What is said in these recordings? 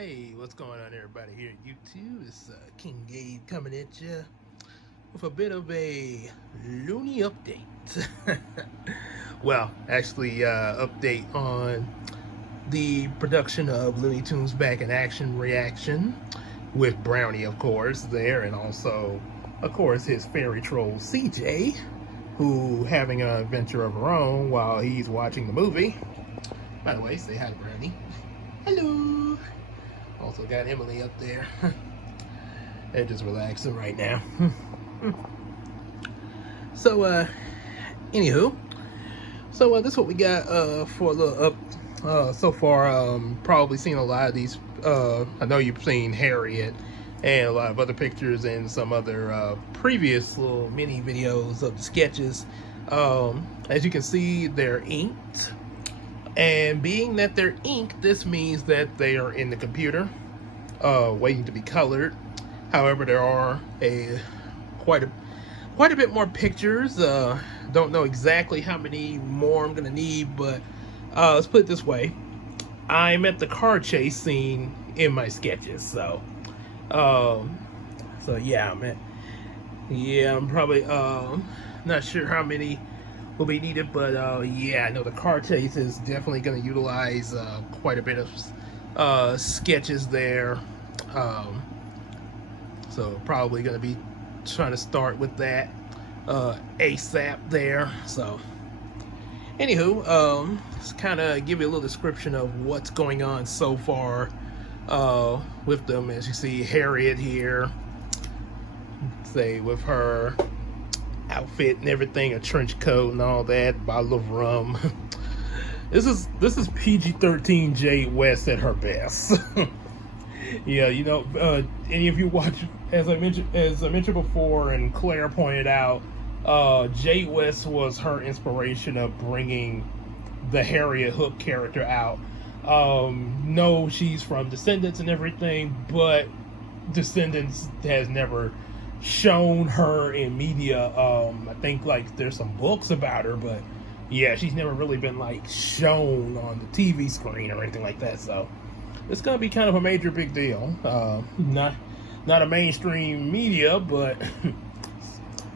Hey, what's going on, everybody? Here at YouTube, it's King Gabe coming at you with a bit of a Looney update. Well, actually, update on the production of Looney Tunes Back in Action reaction with Brownie, of course, there, and also, of course, his fairy troll CJ, who having an adventure of her own while he's watching the movie. By the way, say hi to Brownie. Hello. Also got Emily up there. They're just relaxing right now. So, anywho. So, this is what we got for a little up so far. Probably seen a lot of these. I know you've seen Harriet and a lot of other pictures and some other previous little mini videos of the sketches. As you can see, they're inked. And being that they're inked, this means that they are in the computer, waiting to be colored. However, there are quite a bit more pictures. Don't know exactly how many more I'm gonna need, but let's put it this way: I'm at the car chase scene in my sketches, so yeah, I'm probably not sure how many will be needed, but yeah, I know the car chase is definitely going to utilize quite a bit of sketches there, so probably going to be trying to start with that ASAP there. So anywho, just kind of give you a little description of what's going on so far with them. As you see, Harriet here, say with her outfit and everything, a trench coat and all that, bottle of rum. This is PG-13 Jade West at her best. Yeah, you know, any of you watch, as I mentioned before, and Claire pointed out, Jade West was her inspiration of bringing the Harriet Hook character out. No, she's from Descendants and everything, but Descendants has never shown her in media. I think like there's some books about her, but yeah, she's never really been like shown on the TV screen or anything like that. So it's gonna be kind of a major big deal. Not a mainstream media, but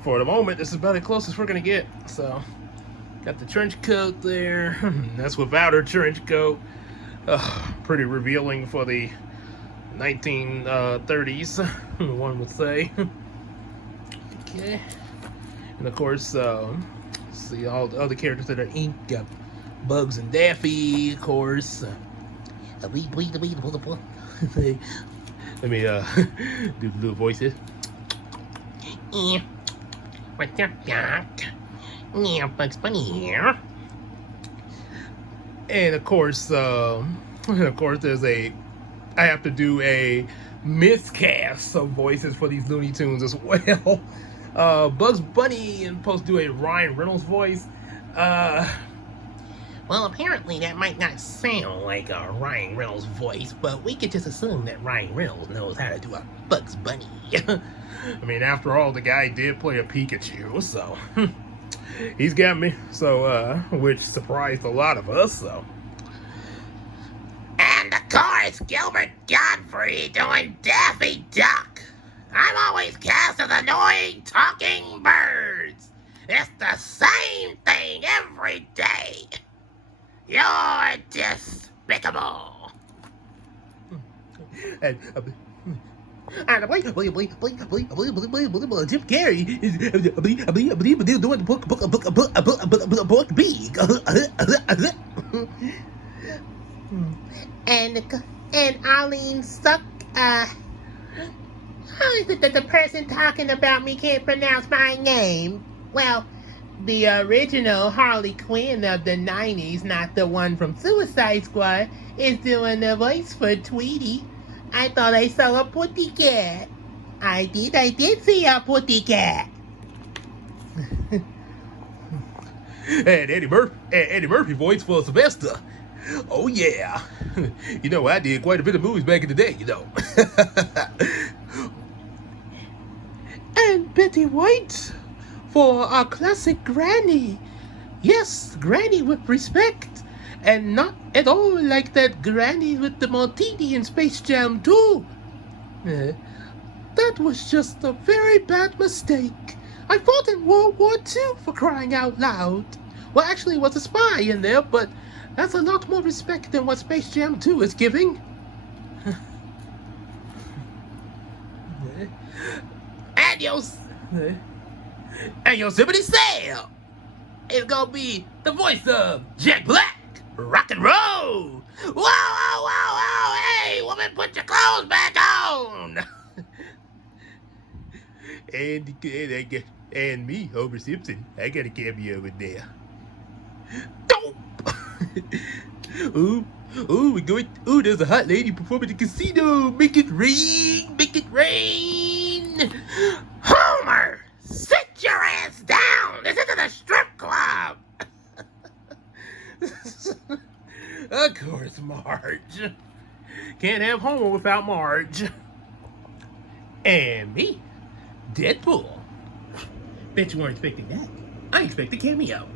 for the moment, this is about the closest we're gonna get. So got the trench coat there. That's without her trench coat. Pretty revealing for the 1930s, one would say. Okay. And of course, see all the other characters that are inked. Got Bugs and Daffy, of course. Let me do the little voices. What's up, Doc? Yeah, Bugs Bunny here. And of course, there's I have to do a miscast of voices for these Looney Tunes as well. Bugs Bunny is supposed to do a Ryan Reynolds voice. Well, apparently that might not sound like a Ryan Reynolds voice, but we could just assume that Ryan Reynolds knows how to do a Bugs Bunny. I mean, after all, the guy did play a Pikachu, so he's got me. So, which surprised a lot of us. So. And of course, Gilbert Godfrey doing Daffy Duck. I'm always cast as annoying talking birds. It's the same thing every day. You're despicable. And Jim Carrey is doing the book big. And Arlene Suck, how is it that the person talking about me can't pronounce my name? Well, the original Harley Quinn of the 90s, not the one from Suicide Squad, is doing the voice for Tweety. I thought I saw a putty cat. I did see a putty cat. And Eddie Murphy voice for Sylvester. Oh yeah. You know, I did quite a bit of movies back in the day, you know. And Betty White for our classic Granny. Yes, Granny with respect. And not at all like that granny with the martini in Space Jam 2. That was just a very bad mistake. I fought in World War II, for crying out loud. Well, actually, was a spy in there, but that's a lot more respect than what Space Jam 2 is giving. And Yosemite Sam is gonna be the voice of Jack Black. Rock and roll. Whoa, whoa, whoa, whoa. Hey, woman, put your clothes back on. And me, Homer Simpson. I got a cameo in there. Dope. We're going. Ooh, there's a hot lady performing at the casino. Make it rain. Make it rain. Homer, sit your ass down. This isn't a strip club. Of course, Marge. Can't have Homer without Marge. And me, Deadpool. Bet you weren't expecting that. I expect a cameo.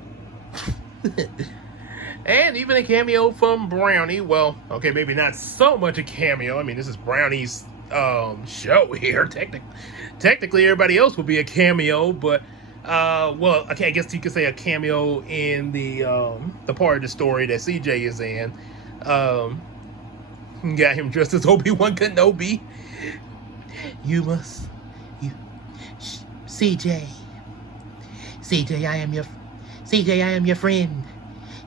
And even a cameo from Brownie. Well, okay, maybe not so much a cameo. I mean, this is Brownie's show here. Technically, everybody else will be a cameo, but well, okay, I guess you could say a cameo in the part of the story that CJ is in. Got him dressed as Obi-Wan Kenobi. CJ, I am your friend.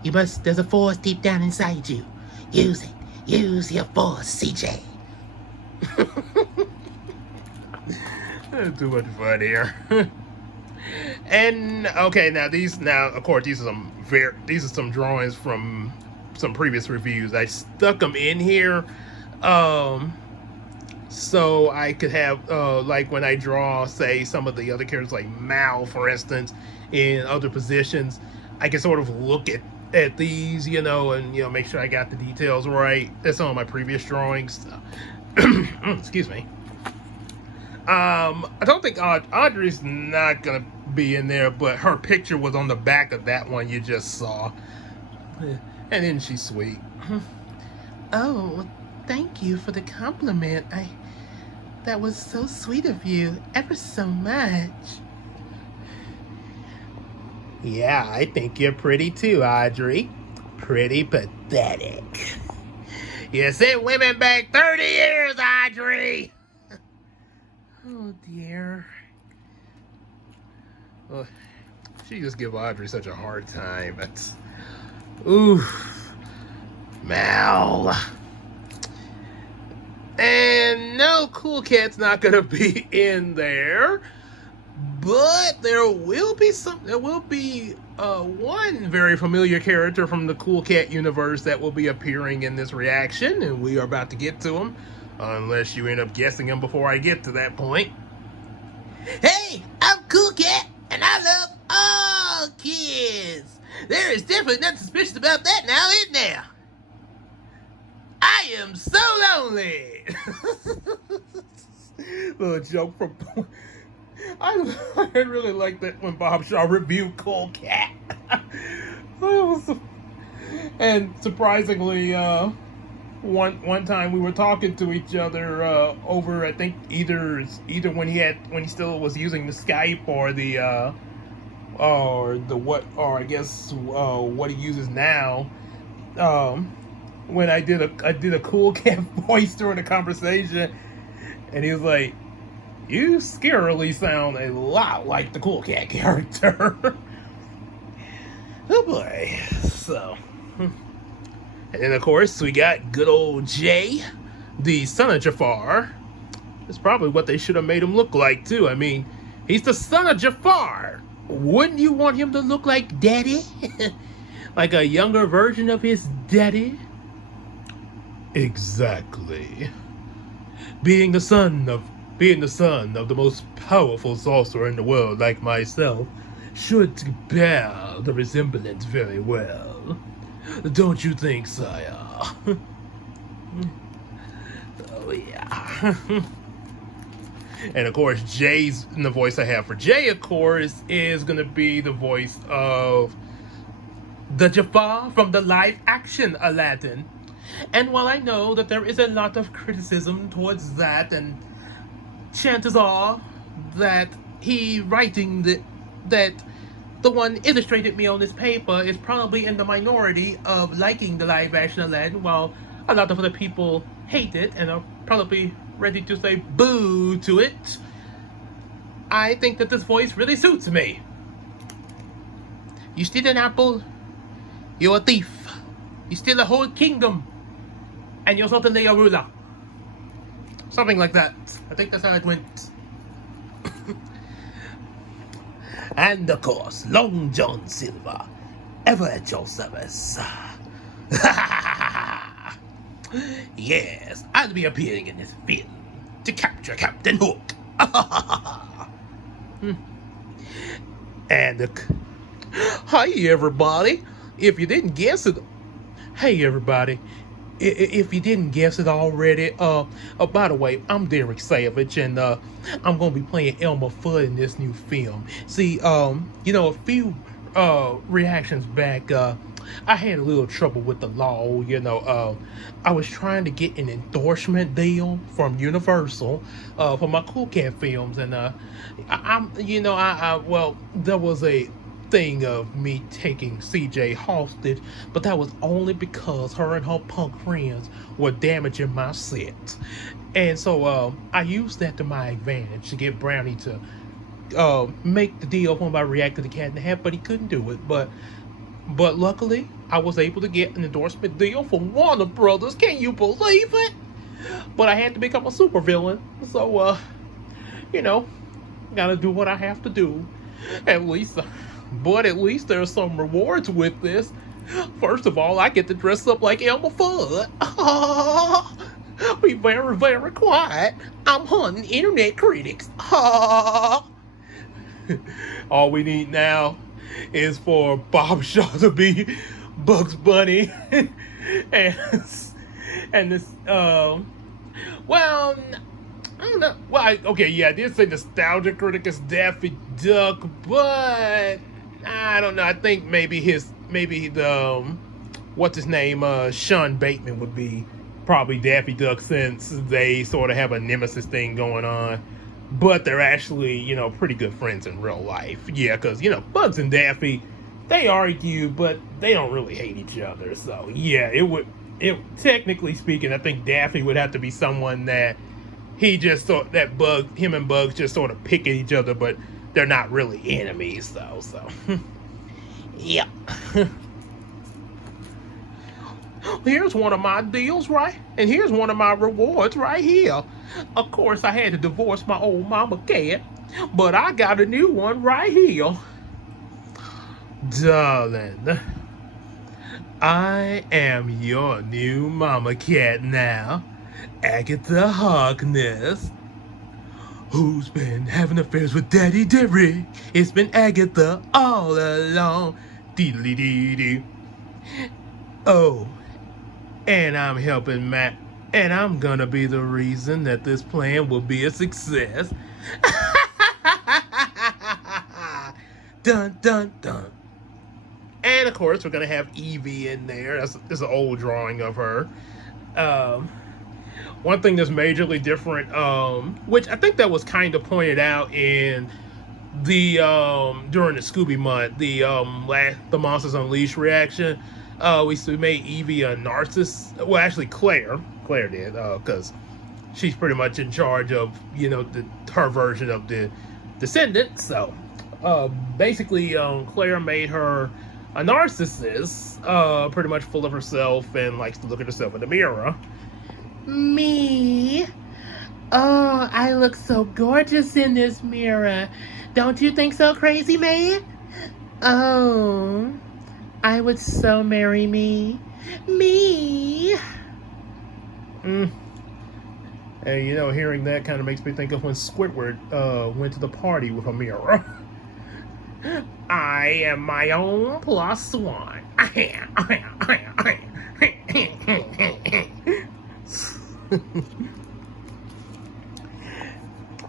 You must, there's a force deep down inside you. Use it. Use your force, CJ. Too much fun here. And okay, of course these are some drawings from some previous reviews. I stuck them in here so I could have like when I draw, say, some of the other characters like Mal, for instance, in other positions, I can sort of look at these, and make sure I got the details right. That's some of my previous drawings. Excuse me. I don't think Audrey's not gonna be in there, but her picture was on the back of that one you just saw. And isn't she sweet? Oh, thank you for the compliment. That was so sweet of you, ever so much. Yeah, I think you're pretty too, Audrey. Pretty pathetic. You sent women back 30 years, Audrey! Oh, dear. Well, she just give Audrey such a hard time. It's... Oof. Mal. And no, Cool Cat's not gonna be in there. But there will be one very familiar character from the Cool Cat universe that will be appearing in this reaction, and we are about to get to him, unless you end up guessing him before I get to that point. Hey, I'm Cool Cat, and I love all kids. There is definitely nothing suspicious about that now, isn't there? I am so lonely. Little joke from... I really like that when Bob Shaw reviewed Cool Cat. And surprisingly, one time we were talking to each other over, I think either when he still was using the Skype or what he uses now. When I did a Cool Cat voice during the conversation, and he was like, "You scarily sound a lot like the Cool Cat character." Oh boy. So, and then of course we got good old Jay, the son of Jafar. That's probably what they should have made him look like too. I mean, he's the son of Jafar. Wouldn't you want him to look like Daddy? Like a younger version of his daddy? Exactly. Being the son of the most powerful sorcerer in the world like myself should bear the resemblance very well. Don't you think, sire? Oh, yeah. And of course, the voice I have for Jay, of course, is going to be the voice of the Jafar from the live-action Aladdin. And while I know that there is a lot of criticism towards that, and chances are that that the one illustrated me on this paper is probably in the minority of liking the live-action Aladdin, while a lot of other people hate it and are probably ready to say boo to it, I think that this voice really suits me. You steal an apple, you're a thief. You steal a whole kingdom, and you're certainly a ruler. Something like that. I think that's how it went. And of course, Long John Silver, ever at your service. Yes, I'll be appearing in this film to capture Captain Hook. And hi everybody. If you didn't guess it, hey everybody. If you didn't guess it already, by the way, I'm Derek Savage, and I'm gonna be playing Elmer Fudd in this new film. See, a few reactions back, I had a little trouble with the law. I was trying to get an endorsement deal from Universal for my Cool Cat films, and there was a thing of me taking CJ hostage, but that was only because her and her punk friends were damaging my set. And so I used that to my advantage to get Brownie to make the deal when I reacted to Cat in the Hat, but he couldn't do it. But luckily, I was able to get an endorsement deal from Warner Brothers. Can you believe it? But I had to become a supervillain, so gotta do what I have to do. At least there's some rewards with this. First of all, I get to dress up like Elmer Fudd. Be very, very quiet. I'm hunting internet critics. All we need now is for Bob Shaw to be Bugs Bunny. and this, I don't know. Well, I did say nostalgia critic is Daffy Duck, but I don't know. I think maybe the what's his name, Sean Bateman would be probably Daffy Duck, since they sort of have a nemesis thing going on. But they're actually, pretty good friends in real life. Yeah, because, Bugs and Daffy, they argue, but they don't really hate each other. So, yeah, technically speaking, I think Daffy would have to be someone that him and Bugs just sort of pick at each other, but they're not really enemies, though, so. Yeah. Here's one of my deals, right? And here's one of my rewards right here. Of course, I had to divorce my old mama cat, but I got a new one right here. Darling, I am your new mama cat now, Agatha Harkness. Who's been having affairs with Daddy Derrick? It's been Agatha all along. Dee-dee-dee-dee. Oh, and I'm helping Matt, and I'm gonna be the reason that this plan will be a success. Dun, dun, dun. And of course, we're gonna have Evie in there. That's an old drawing of her. One thing that's majorly different, which I think that was kind of pointed out in the during the Scooby month, the Monsters Unleashed reaction. We made Evie a narcissist. Well, actually, Claire did, because she's pretty much in charge of her version of the Descendants. So basically, Claire made her a narcissist, pretty much full of herself and likes to look at herself in the mirror. Me? Oh, I look so gorgeous in this mirror. Don't you think so, crazy man? Oh, I would so marry me. Me. And hearing that kind of makes me think of when Squidward went to the party with a mirror. I am my own plus one.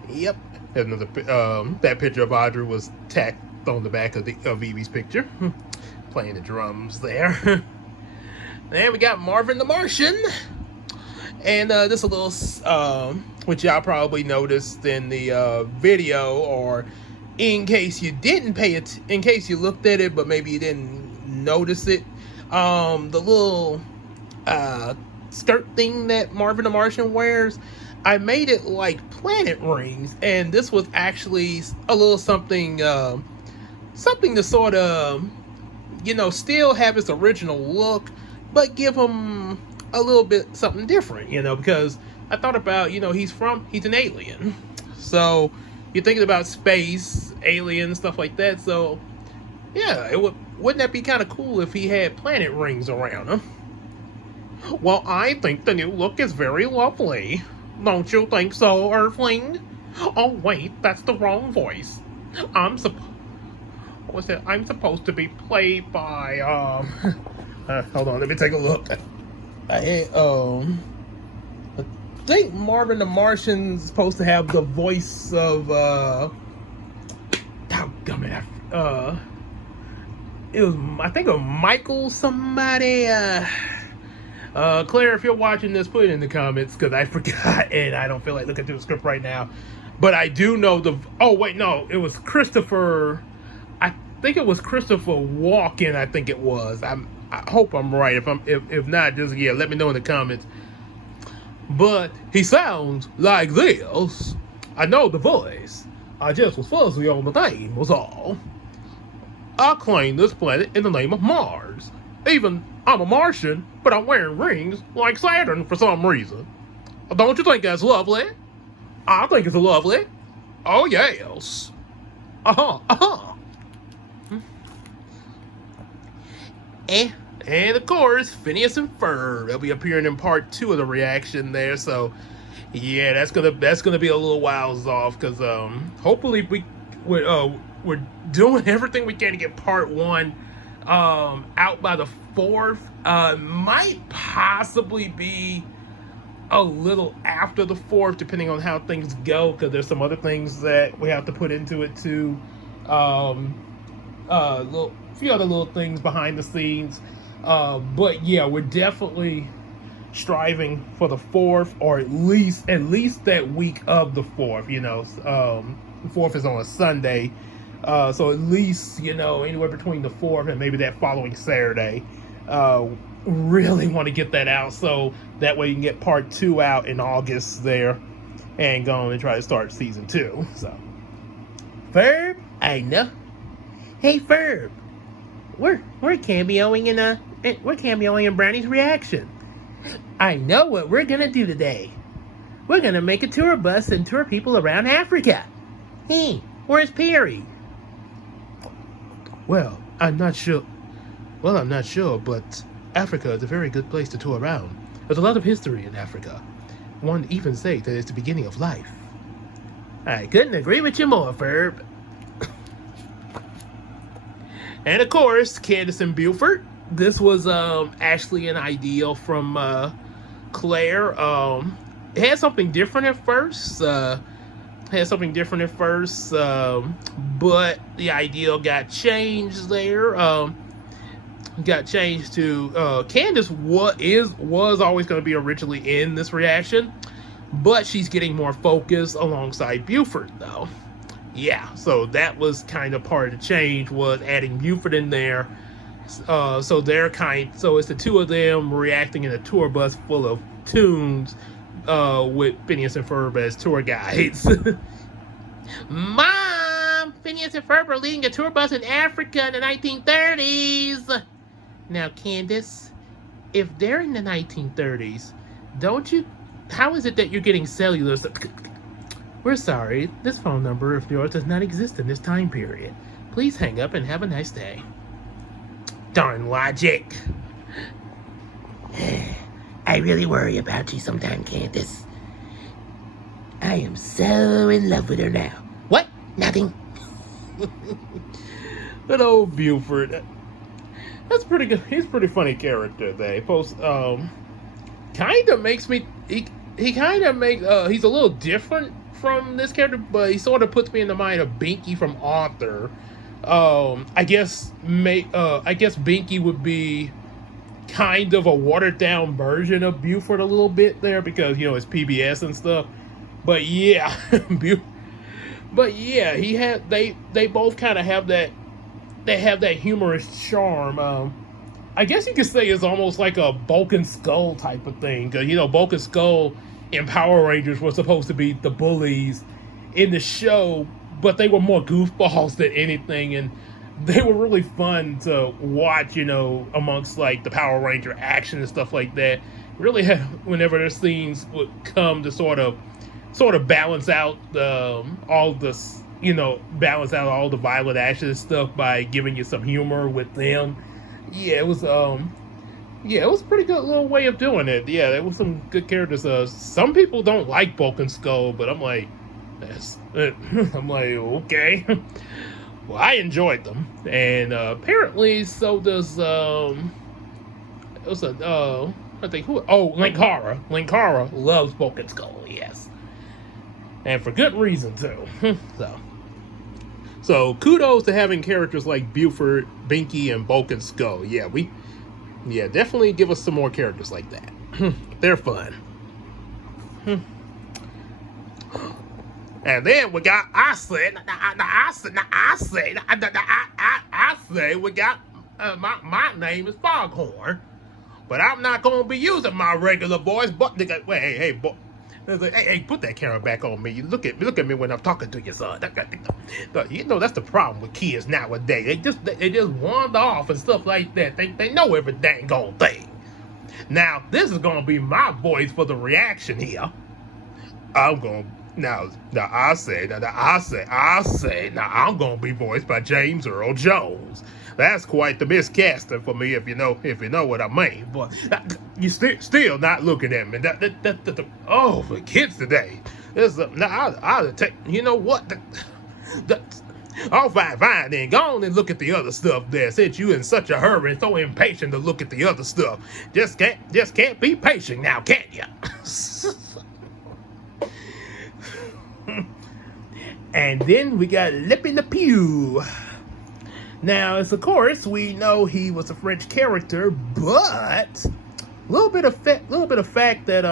Yep. Another that picture of Audrey was tacked on the back of Evie's picture. playing the drums there. And we got Marvin the Martian. And this a little, which y'all probably noticed in the video, or in case you didn't pay it, in case you looked at it but maybe you didn't notice it, the little skirt thing that Marvin the Martian wears, I made it like planet rings, and this was actually a little something, something to sort of, you know, still have its original look, but give him a little bit something different, you know, because I thought about, you know, he's an alien. So you're thinking about space, alien, stuff like that. So yeah, wouldn't that be kind of cool if he had planet rings around him? Well, I think the new look is very lovely. Don't you think so, Earthling? Oh wait, that's the wrong voice. I'm supposed to be played by hold on, let me take a look. I think Marvin the Martian's supposed to have the voice of it was, I think, of Michael somebody. Claire, if you're watching this, put it in the comments, because I forgot and I don't feel like looking through the script right now. But I do know it was Christopher. I think it was Christopher Walken. I think it was. I hope I'm right. If not, just let me know in the comments. But he sounds like this. I know the voice. I just was fuzzy on the name, was all. I claim this planet in the name of Mars. Even I'm a Martian, but I'm wearing rings like Saturn for some reason. Don't you think that's lovely? I think it's lovely. Oh yes. And of course, Phineas and Ferb. They'll be appearing in part 2 of the reaction there. So yeah, that's gonna be a little whiles off, because hopefully we're doing everything we can to get part 1 out by the 4th. Might possibly be a little after the 4th, depending on how things go, because there's some other things that we have to put into it too. Few other little things behind the scenes. But yeah, we're definitely striving for the 4th, or at least that week of the 4th. You know, the 4th is on a Sunday, so at least, you know, anywhere between the 4th and maybe that following Saturday. Really want to get that out, so that way you can get part 2 out in August there, and go on and try to start season 2. So, Ferb, I know. Hey Ferb, we're cameoing in Brownie's reaction. I know what we're gonna do today. We're gonna make a tour bus and tour people around Africa. Hey, where's Perry? Well, I'm not sure, but Africa is a very good place to tour around. There's a lot of history in Africa. One even say that it's the beginning of life. I couldn't agree with you more, Ferb. And of course, Candace and Buford. This was actually an idea from Claire. It had something different at first. But the idea got changed there. Got changed to Candace was always going to be originally in this reaction, but she's getting more focus alongside Buford though. Yeah, so that was kind of part of the change, was adding Buford in there. So it's the two of them reacting in a tour bus full of tunes, with Phineas and Ferb as tour guides. Mom, Phineas and Ferb are leading a tour bus in Africa in the 1930s. Now, Candace, if they're in the 1930s, how is it that you're getting cellular? We're sorry, this phone number of yours does not exist in this time period. Please hang up and have a nice day. Darn logic. I really worry about you sometimes, Candace. I am so in love with her now. What? Nothing. That old Buford. That's pretty good. He's a pretty funny character. Kind of makes me. He kind of makes. He's a little different from this character, but he sort of puts me in the mind of Binky from Arthur. I guess Binky would be kind of a watered down version of Buford a little bit there because it's PBS and stuff. But yeah, but yeah, they both kind of have that humorous charm. I guess you could say it's almost like a Bulk and Skull type of thing. Because, Bulk and Skull in Power Rangers were supposed to be the bullies in the show, but they were more goofballs than anything. And they were really fun to watch, amongst like the Power Ranger action and stuff like that. Really, whenever their scenes would come to sort of balance out all the violent action and stuff by giving you some humor with them. Yeah, it was a pretty good little way of doing it. Yeah, there was some good characters. Some people don't like Bulk and Skull, but I'm like, okay. Well, I enjoyed them, and apparently so does I think who? Oh, Linkara. Linkara loves Bulk and Skull. Yes, and for good reason too. So kudos to having characters like Buford, Binky, and Bulk and Skull. Yeah, definitely give us some more characters like that. They're fun. And then we got I say we got my name is Foghorn, but I'm not gonna be using my regular voice. But hey, boy. Hey, put that camera back on me. You look at me when I'm talking to your son. That's the problem with kids nowadays. They just wander off and stuff like that. They know every dang old thing. Now, this is gonna be my voice for the reaction here. I'm gonna I'm gonna be voiced by James Earl Jones. That's quite the miscasting for me, if you know what I mean. But you still not looking at me. Oh, for kids today. I'll take. You know what? Oh, fine. Then go on and look at the other stuff there. Since you in such a hurry and so impatient to look at the other stuff, just can't be patient now, can't you? And then we got Lippy Le Pew. Now, of course, we know he was a French character, but a little bit of fact that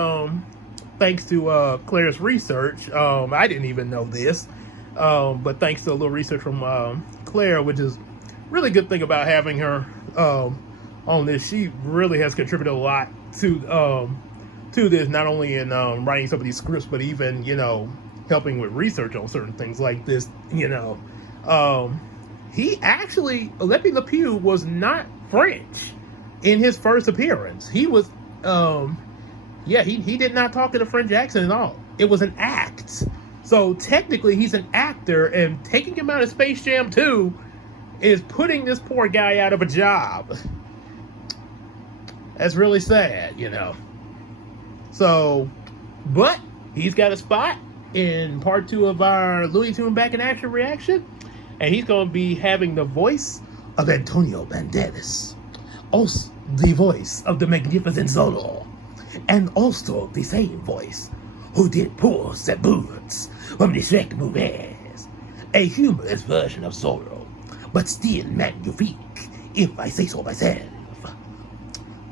thanks to Claire's research, I didn't even know this, but thanks to a little research from Claire, which is really good thing about having her on this. She really has contributed a lot to this, not only in writing some of these scripts, but even helping with research on certain things like this. He actually, Leppy Le Pew was not French in his first appearance. He was, he did not talk in a French accent at all. It was an act. So technically he's an actor, and taking him out of Space Jam 2 is putting this poor guy out of a job. That's really sad, So, but he's got a spot in part 2 of our Looney Tunes Back in Action reaction. And he's going to be having the voice of Antonio Banderas, also the voice of the magnificent Zorro, and also the same voice who did Puss in Boots from the Shrek movies. A humorous version of Zorro, but still magnifique, if I say so myself.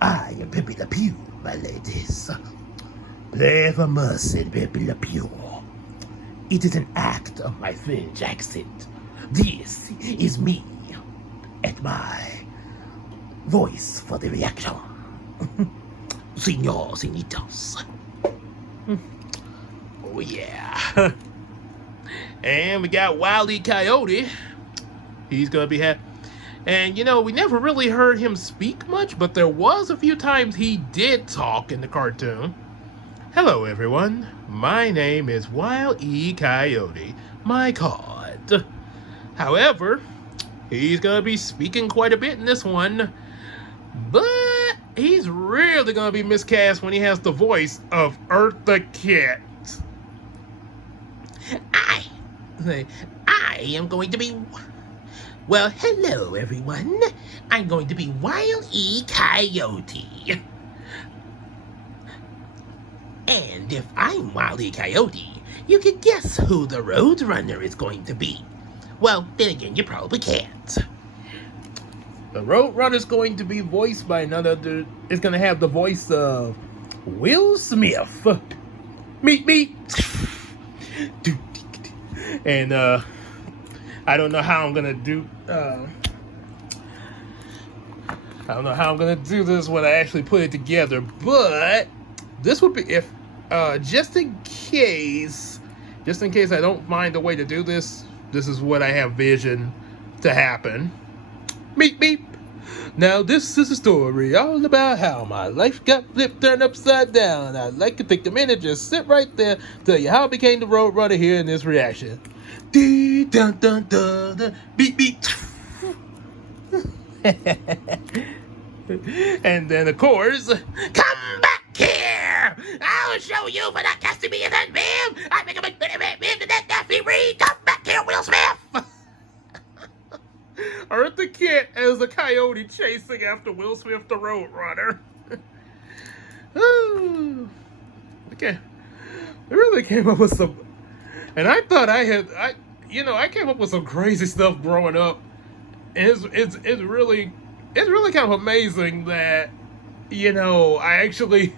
I am Pepe Le Pew, my ladies. Play for mercy, Pepe Le Pew. It is an act of my French accent. This is me at my voice for the reaction. Señor, señoritas. Oh, yeah. And we got Wile E. Coyote. He's going to be happy. And, we never really heard him speak much, but there was a few times he did talk in the cartoon. Hello, everyone. My name is Wile E. Coyote. My card. However, he's going to be speaking quite a bit in this one, but he's really going to be miscast when he has the voice of Eartha Kitt. I am going to be... Well, hello, everyone. I'm going to be Wile E. Coyote. And if I'm Wile E. Coyote, you can guess who the Roadrunner is going to be. Well, then again, you probably can't. The Roadrunner's going to be voiced by none other. It's going to have the voice of Will Smith. Meet. And I don't know how I'm gonna do. I don't know how I'm gonna do this when I actually put it together. But this would be if just in case I don't find a way to do this. This is what I have vision to happen. Meet. Now this is a story all about how my life got flipped, turned upside down. I'd like to take a minute, just sit right there, tell you how I became the Roadrunner here in this reaction. Dee dun dun dun dun, beat. And then of course, come back here! I'll show you for not casting me in that film. I make a big film to that Daffy Reed. Come back here, Will Smith! Eartha Kitt as a coyote chasing after Will Smith, the Roadrunner. Okay, I really came up with some, and I thought I came up with some crazy stuff growing up. And it's really kind of amazing that I actually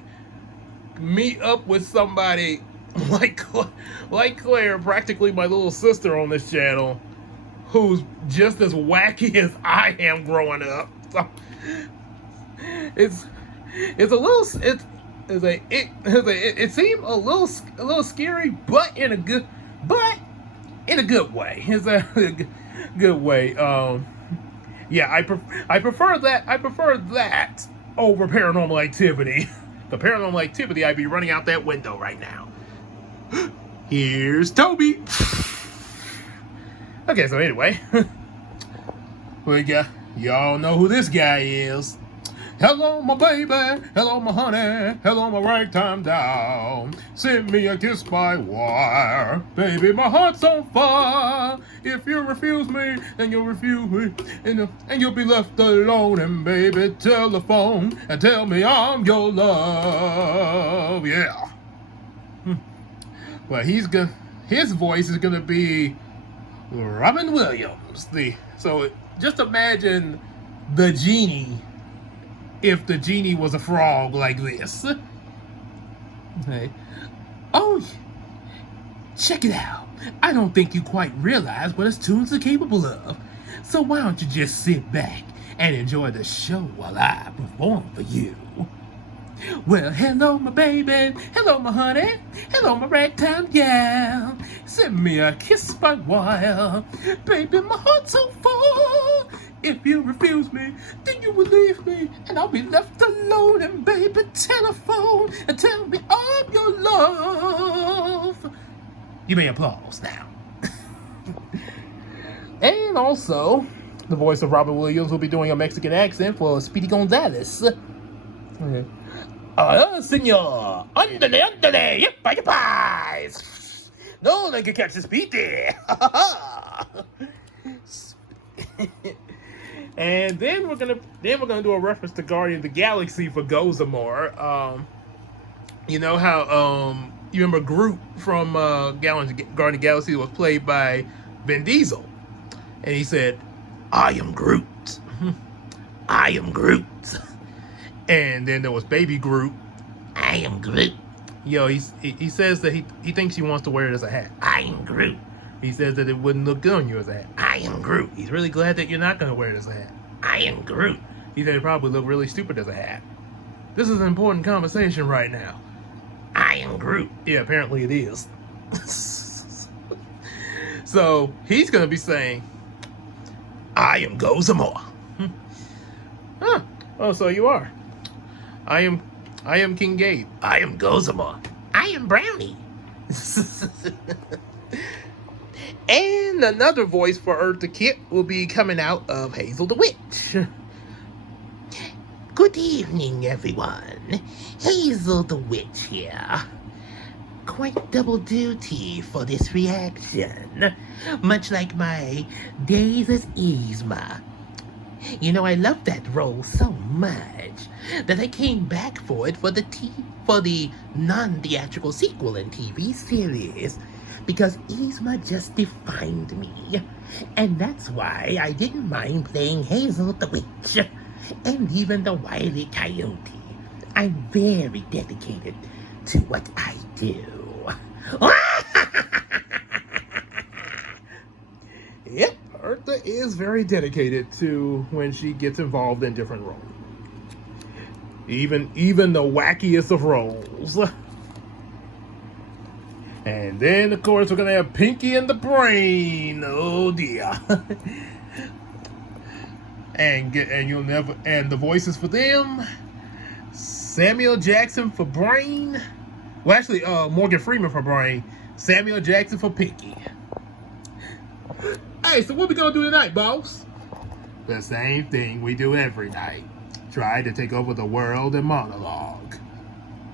meet up with somebody like Claire, practically my little sister on this channel, who's just as wacky as I am growing up. So it seemed a little scary, but in a good way. It's a good way. I prefer that over Paranormal Activity. The Paranormal Activity, I'd be running out that window right now. Here's Toby. Okay, so anyway, y'all know who this guy is. Hello, my baby. Hello, my honey. Hello, my ragtime doll. Send me a kiss by wire. Baby, my heart's on fire. If you refuse me, then you'll refuse me. And you'll be left alone. And baby, telephone and tell me I'm your love. Yeah. Well, his voice is going to be Robin Williams. So just imagine the genie if the genie was a frog like this. Okay. Oh, check it out. I don't think you quite realize what his tunes are capable of. So why don't you just sit back and enjoy the show while I perform for you? Well, hello, my baby. Hello, my honey. Hello, my ragtime gal. Send me a kiss by wire. Baby, my heart's on fire. If you refuse me, then you will leave me, and I'll be left alone. And baby, telephone and tell me I'm your love. You may applause now. And also, the voice of Robin Williams will be doing a Mexican accent for Speedy Gonzales. Okay. Senor, underlay, yep, no one can catch the Speedy. And then we're gonna do a reference to Guardian of the Galaxy for Gozamar. You know how you remember Groot from Guardian of the Galaxy was played by Vin Diesel, and he said, "I am Groot. I am Groot." And then there was Baby Groot. I am Groot. He says that he thinks he wants to wear it as a hat. I am Groot. He says that it wouldn't look good on you as a hat. I am Groot. He's really glad that you're not going to wear it as a hat. I am Groot. He said it probably look really stupid as a hat. This is an important conversation right now. I am Groot. Yeah, apparently it is. So he's going to be saying, I am Gozamar. Huh. Oh, so you are. I am King Gabe. I am Gozamar. I am Brownie. And another voice for Eartha Kitt will be coming out of Hazel the Witch. Good evening, everyone. Hazel the Witch here. Quite double duty for this reaction. Much like my days as Yzma. You know, I love that role so much that I came back for it for the non-theatrical sequel and TV series, because Yzma just defined me. And that's why I didn't mind playing Hazel the Witch, and even the Wile E. Coyote. I'm very dedicated to what I do. Yep, Eartha is very dedicated to when she gets involved in different roles. Even the wackiest of roles. And then, of course, we're gonna have Pinky and the Brain. Oh dear. and the voices for them: Samuel Jackson for Brain. Well, actually, Morgan Freeman for Brain. Samuel Jackson for Pinky. Hey, so what we gonna do tonight, boss? The same thing we do every night. Try to take over the world in monologue.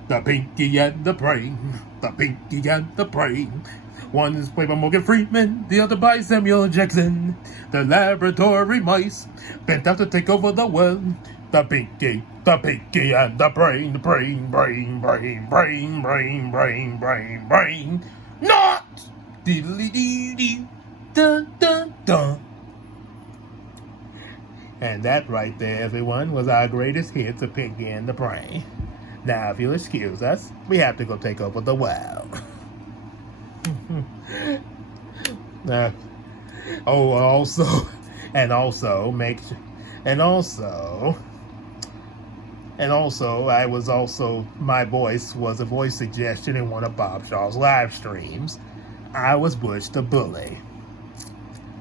The Pinky and the Brain. The Pinky and the Brain. One is played by Morgan Freeman, the other by Samuel Jackson. The laboratory mice bent out to take over the world. The Pinky and the Brain. The brain. Not! Diddly-dee-dee. Dun, dun, dun. And that right there, everyone, was our greatest hits of Pinky and the Brain. Now, if you'll excuse us, we have to go take over the world. My voice was a voice suggestion in one of Bob Shaw's live streams. I was Bush the Bully.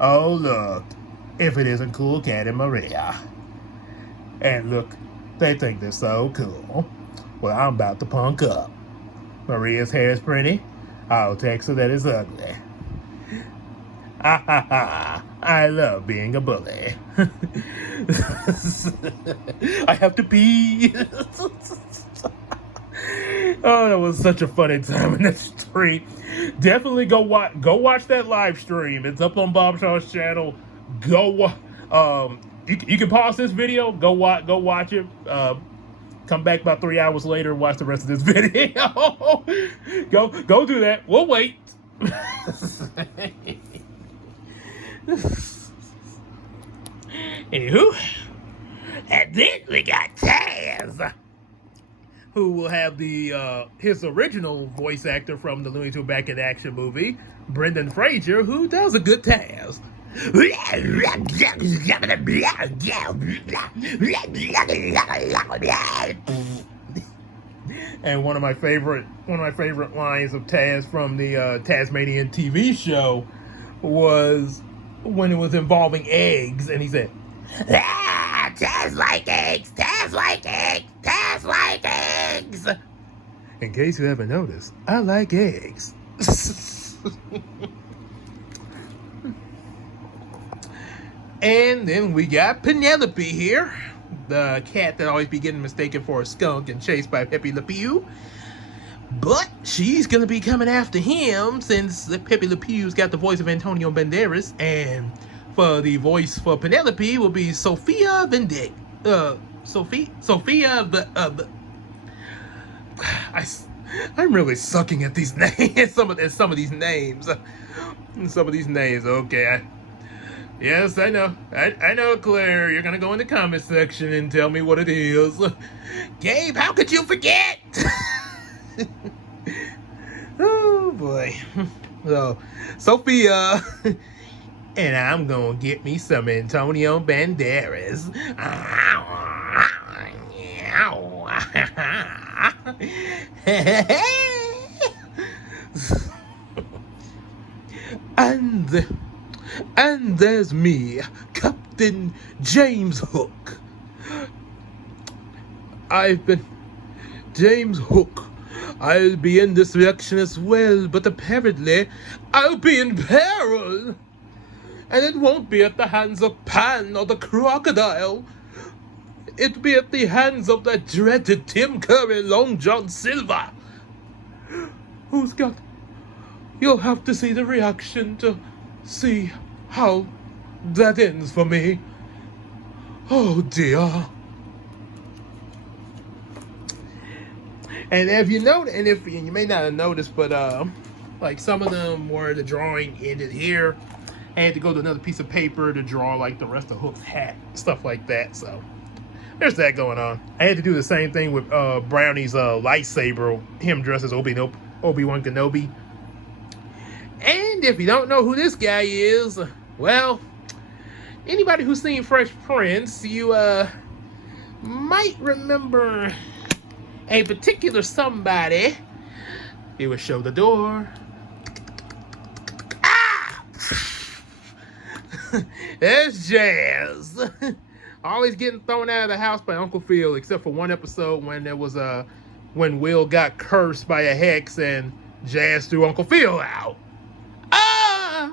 Oh, look, if it isn't Cool Cat and Maria. And look, they think they're so cool. Well, I'm about to punk up. Maria's hair is pretty. I'll text her that it's ugly. Ha ha ha. I love being a bully. I have to pee. Oh, that was such a funny time in the street. Definitely go watch that live stream. It's up on Bob Shaw's channel. You can pause this video. Go watch it. Come back about 3 hours later and watch the rest of this video. Go do that. We'll wait. Anywho, and then we got Taz, who will have his original voice actor from the Looney Tunes Back in Action movie, Brendan Fraser, who does a good Taz. And one of my favorite lines of Taz from the Tasmanian TV show was when it was involving eggs, and he said, "Taz like eggs, Taz like eggs, Taz like eggs." In case you haven't noticed, I like eggs. And then we got Penelope here, the cat that always be getting mistaken for a skunk and chased by Pepe Le Pew. But she's going to be coming after him since Pepe Le Pew's got the voice of Antonio Banderas. And for the voice for Penelope will be Sophia Vendick. I'm really sucking at these names. some of these names. Okay. Yes, I know. I know, Claire. You're gonna go in the comment section and tell me what it is. Gabe, how could you forget? Oh boy. So, Sophia, and I'm gonna get me some Antonio Banderas. And there's me, Captain James Hook. James Hook. I'll be in this reaction as well, but apparently I'll be in peril. And it won't be at the hands of Pan or the crocodile. It'll be at the hands of that dreaded Tim Curry Long John Silver. You'll have to see the reaction to see how that ends for me. Oh dear. And if you may not have noticed, but like some of them where the drawing ended here, I had to go to another piece of paper to draw like the rest of Hook's hat, stuff like that. So there's that going on. I had to do the same thing with Brownie's lightsaber, him dressed as Obi-Wan Kenobi. And if you don't know who this guy is, well, anybody who's seen Fresh Prince, you might remember a particular somebody. He would show the door. Ah! There's Jazz. Always getting thrown out of the house by Uncle Phil, except for one episode when there was when Will got cursed by a hex and Jazz threw Uncle Phil out. Ah!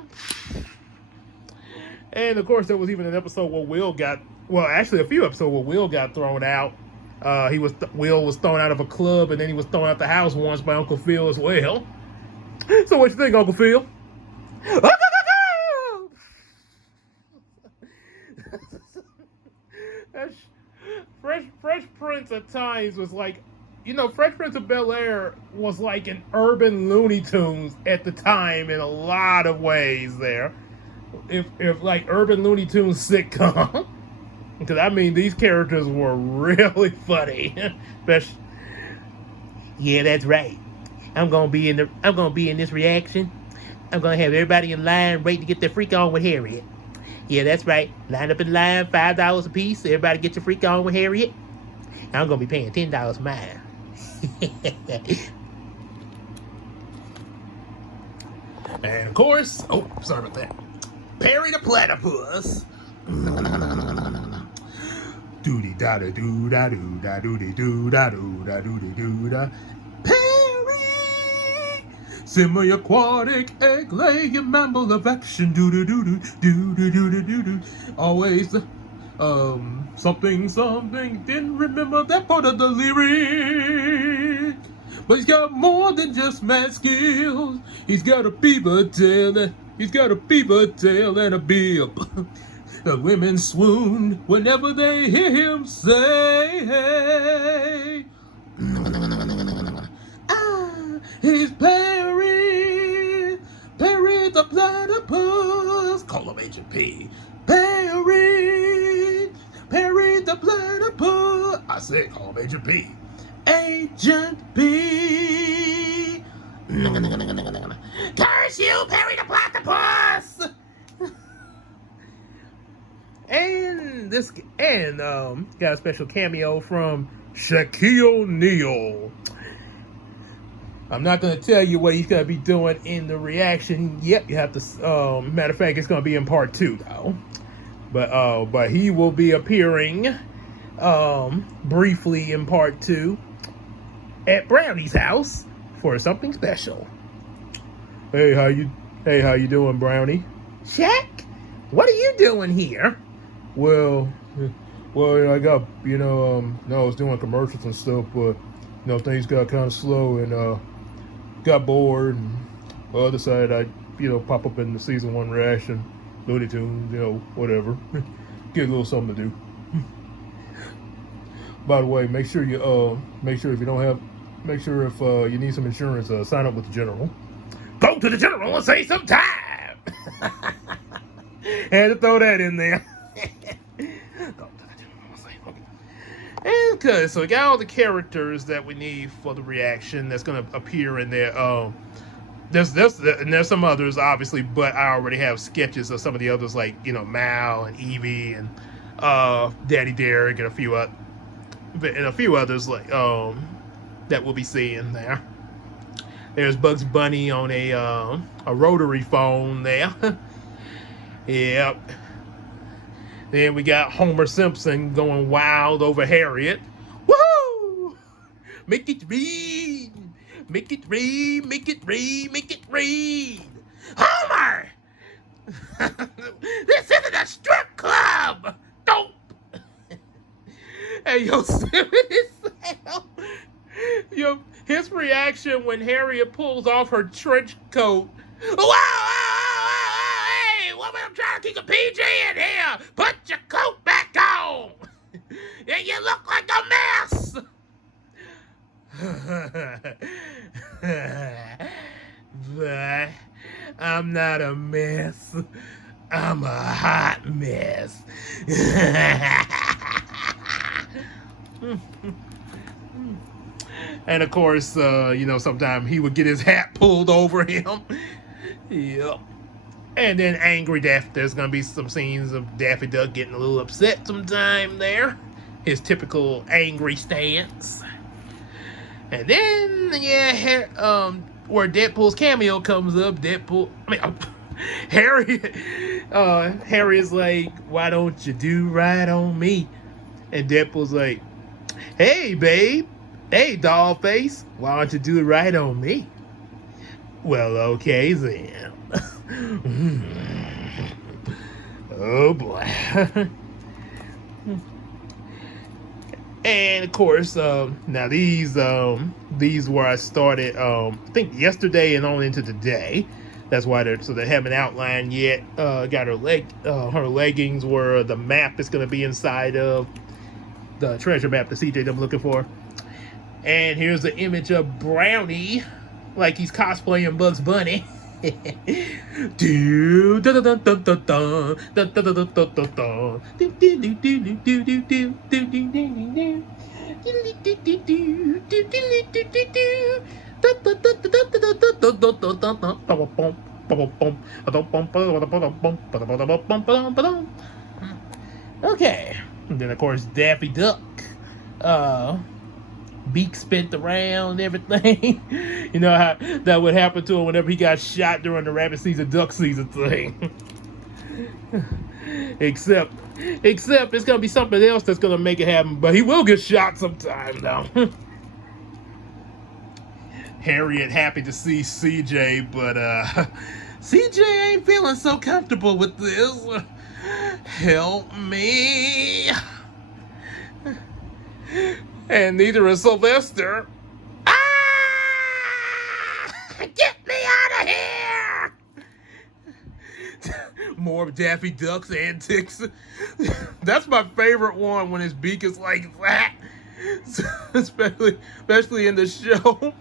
And of course, there was even an episode where actually a few episodes where Will got thrown out. Will was thrown out of a club, and then he was thrown out the house once by Uncle Phil as well. So what you think, Uncle Phil? Fresh Prince at times was like, Fresh Prince of Bel-Air was like an urban Looney Tunes at the time in a lot of ways there. If like urban Looney Tunes sitcom. Because I mean, these characters were really funny. Yeah, that's right. I'm gonna be in this reaction. I'm gonna have everybody in line waiting to get their freak on with Harriet. Yeah, that's right. Line up in line, $5 a piece. Everybody get your freak on with Harriet. I'm gonna be paying $10 for mine. And of course, sorry about that. Perry the Platypus. Doody da da doo da doo da doody doo da doo da doody doo da. Perry, semi-aquatic egg-laying mammal of action. Doo doo doo doo doo doo doo doo doo. Always something. Didn't remember that part of the lyric. But he's got more than just mad skills. He's got a beaver tail. He's got a beaver tail and a bib. The women swoon whenever they hear him say, hey. He's Perry the Platypus. Call him Agent P. Perry the Platypus. I said call him Agent P. Agent P. Curse you, Perry the Platypus. And got a special cameo from Shaquille O'Neal. I'm not going to tell you what he's going to be doing in the reaction yet. You have to, matter of fact, it's going to be in part 2 though. But he will be appearing briefly in part 2 at Brownie's house for something special. Hey, how you doing, Brownie? Shaq, what are you doing here? Well, I got, I was doing commercials and stuff, but, things got kind of slow and, got bored and decided I'd, pop up in the season 1 reaction, Looney Tunes, whatever. Get a little something to do. By the way, make sure if you need some insurance, sign up with the General. Go to the General and save some time! Had to throw that in there. Okay, so we got all the characters that we need for the reaction that's going to appear in there. There's some others, obviously, but I already have sketches of some of the others, like, Mal and Evie and Daddy Derek and a few others like that we'll be seeing there. There's Bugs Bunny on a rotary phone there. Yep. Then we got Homer Simpson going wild over Harriet. Woohoo! Make it read! Make it read! Make it read! Make it read! Homer! This isn't a strip club! Dope! Hey, his reaction when Harriet pulls off her trench coat. Wow! I'm trying to keep a PG in here. Put your coat back on. And you look like a mess. But I'm not a mess. I'm a hot mess. And of course, you know, sometimes he would get his hat pulled over him. Yep. And then angry Daffy. There's gonna be some scenes of Daffy Duck getting a little upset sometime there. His typical angry stance. And then, yeah, where Deadpool's cameo comes up, Harry is like, why don't you do right on me? And Deadpool's like, hey, babe. Hey, doll face. Why don't you do it right on me? Well, okay, then. Oh, boy. And of course, now these where I started, I think yesterday and on into today. That's why they haven't outlined yet. Got her leggings where the map is going to be inside of the treasure map, the CJ I'm looking for. And here's the image of Brownie, like he's cosplaying Bugs Bunny. Okay, and then of course Daffy Duck, beak spent around and everything. You know how that would happen to him whenever he got shot during the rabbit season, duck season thing. Except it's gonna be something else that's gonna make it happen, but he will get shot sometime though. Harriet happy to see CJ, but CJ ain't feeling so comfortable with this. Help me. And neither is Sylvester. Ah! Get me out of here! More of Daffy Duck's antics. That's my favorite one, when his beak is like that. Especially in the show.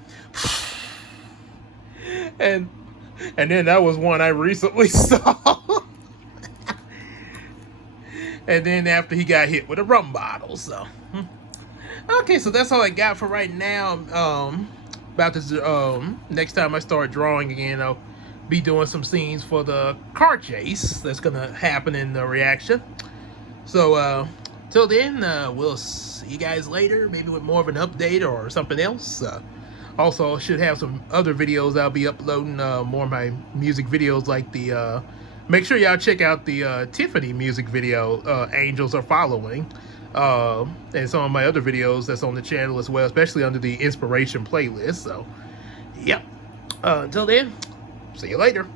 And then that was one I recently saw. And then after he got hit with a rum bottle, so. Okay, so that's all I got for right now. About this, next time I start drawing again, I'll be doing some scenes for the car chase that's gonna happen in the reaction. So, till then, we'll see you guys later, maybe with more of an update or something else. Also, I should have some other videos I'll be uploading, more of my music videos, like the, make sure y'all check out the Tiffany music video, Angels Are Following. And some of my other videos that's on the channel as well, especially under the inspiration playlist. So, yep. Until then, see you later.